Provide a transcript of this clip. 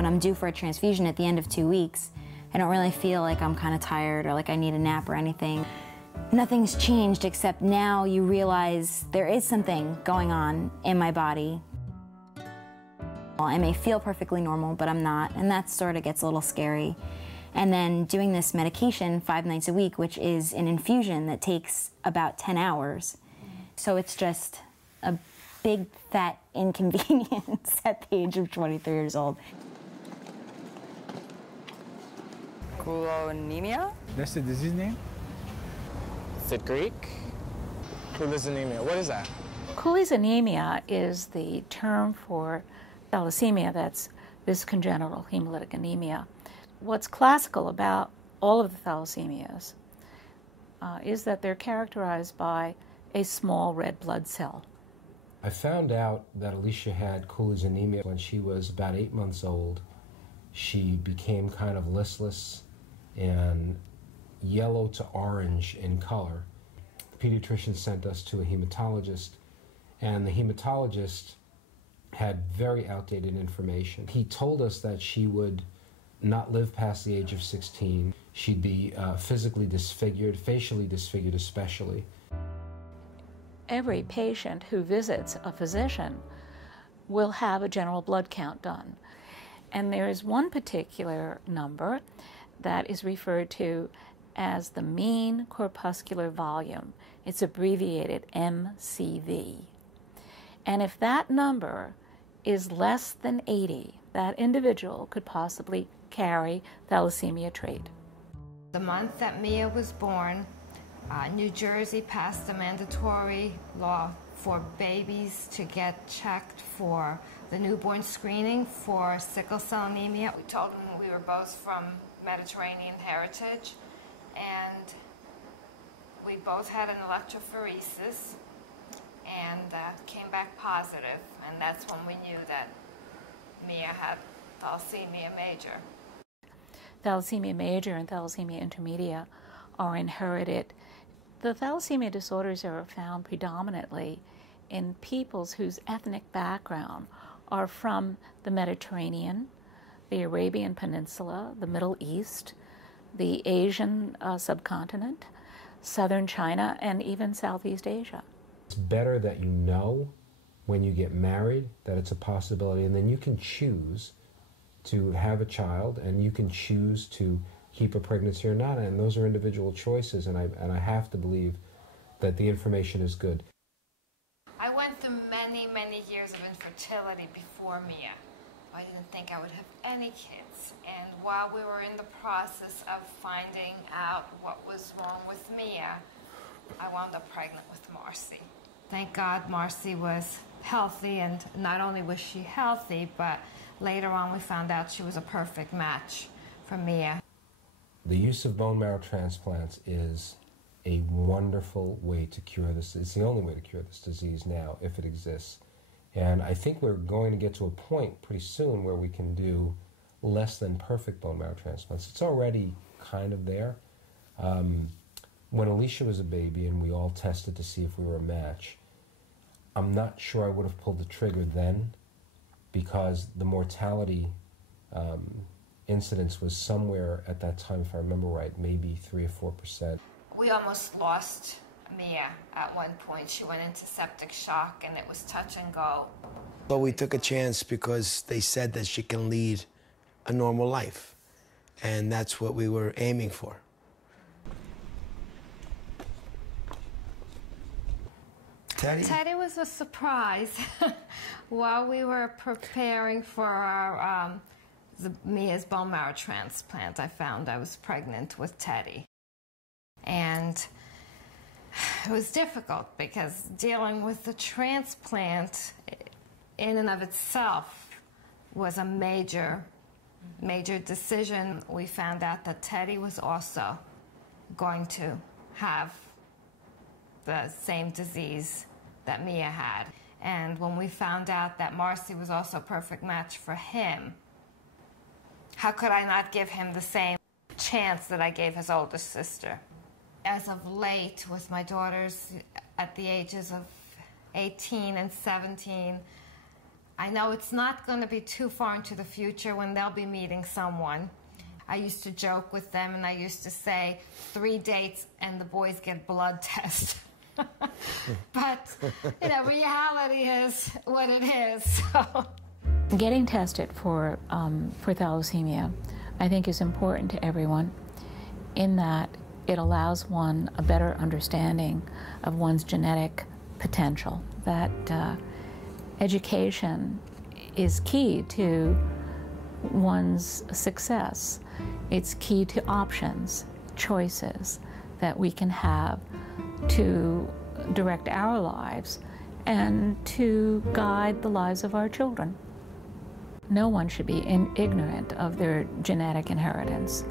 When I'm due for a transfusion at the end of 2 weeks, I don't really feel like I'm kind of tired or like I need a nap or anything. Nothing's changed except now you realize there is something going on in my body. I may feel perfectly normal, but I'm not, and that sort of gets a little scary. And then doing this medication 5 nights a week, which is an infusion that takes about 10 hours. So it's just a big, fat inconvenience at the age of 23 years old. Anemia? That's the disease name? Is it Greek? Cooley's anemia, what is that? Cooley's anemia is the term for thalassemia, that's this congenital hemolytic anemia. What's classical about all of the thalassemias is that they're characterized by a small red blood cell. I found out that Alicia had Cooley's anemia when she was about 8 months old. She became kind of listless and yellow to orange in color. The pediatrician sent us to a hematologist, and the hematologist had very outdated information. He told us that she would not live past the age of 16. She'd be physically disfigured, facially disfigured especially. Every patient who visits a physician will have a general blood count done. And there is one particular number that is referred to as the mean corpuscular volume. It's abbreviated MCV. And if that number is less than 80, that individual could possibly carry thalassemia trait. The month that Mia was born, New Jersey passed a mandatory law for babies to get checked for the newborn screening for sickle cell anemia. We told them we were both from Mediterranean heritage, and we both had an electrophoresis and came back positive, and that's when we knew that Mia had thalassemia major. Thalassemia major and thalassemia intermedia are inherited. The thalassemia disorders are found predominantly in peoples whose ethnic background are from the Mediterranean, the Arabian Peninsula, the Middle East, the Asian subcontinent, southern China, and even Southeast Asia. It's better that you know when you get married that it's a possibility, and then you can choose to have a child, and you can choose to keep a pregnancy or not, and those are individual choices, and I have to believe that the information is good. I went through many, many years of infertility before Mia. I didn't think I would have any kids, and while we were in the process of finding out what was wrong with Mia, I wound up pregnant with Marcy. Thank God Marcy was healthy, and not only was she healthy, but later on we found out she was a perfect match for Mia. The use of bone marrow transplants is a wonderful way to cure this. It's the only way to cure this disease now, if it exists. And I think we're going to get to a point pretty soon where we can do less than perfect bone marrow transplants. It's already kind of there. When Alicia was a baby and we all tested to see if we were a match, I'm not sure I would have pulled the trigger then, because the mortality incidence was somewhere at that time, if I remember right, maybe 3 or 4%. We almost lost Mia at one point. She went into septic shock, and it was touch and go. But we took a chance because they said that she can lead a normal life, and that's what we were aiming for. Teddy? Teddy was a surprise. While we were preparing for our Mia's bone marrow transplant, I found I was pregnant with Teddy. And it was difficult because dealing with the transplant in and of itself was a major decision. We found out that Teddy was also going to have the same disease that Mia had. And when we found out that Marcy was also a perfect match for him, how could I not give him the same chance that I gave his older sister? As of late, with my daughters at the ages of 18 and 17, I know it's not going to be too far into the future when they'll be meeting someone. I used to joke with them and I used to say 3 dates and the boys get blood tests. But, you know, reality is what it is. So. Getting tested for thalassemia, I think, is important to everyone in that it allows one a better understanding of one's genetic potential, that education is key to one's success. It's key to options, choices that we can have to direct our lives and to guide the lives of our children. No one should be ignorant of their genetic inheritance.